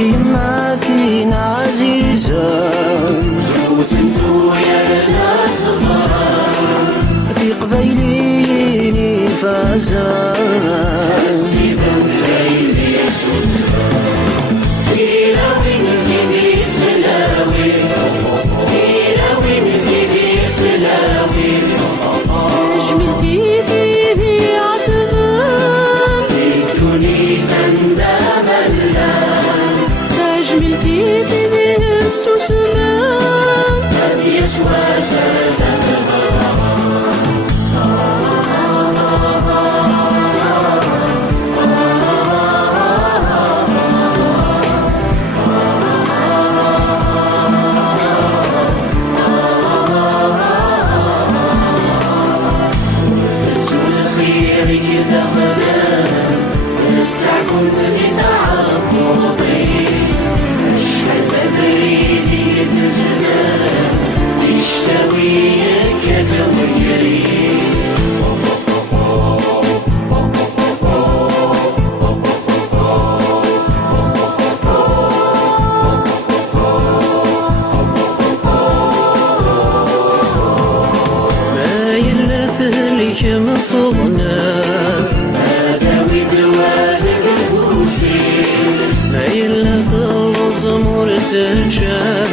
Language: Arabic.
يماثين عزيزة زوت انتو يا ناس الغرام في قبيليني فازان تسيبا بغير سوسان إلى وين تبي تلاوي إلى وين تبي تلاوي جملتي فيه عتبان ليتوني تندم اللام جملتي فيه السوسمان قد يسوى سرد الغرام تعكم بتعب وضيس أشهد بريدي بزمان يشتوي كذا وجريس ما يلثلك مفضنا ما يلث الزمر سجاد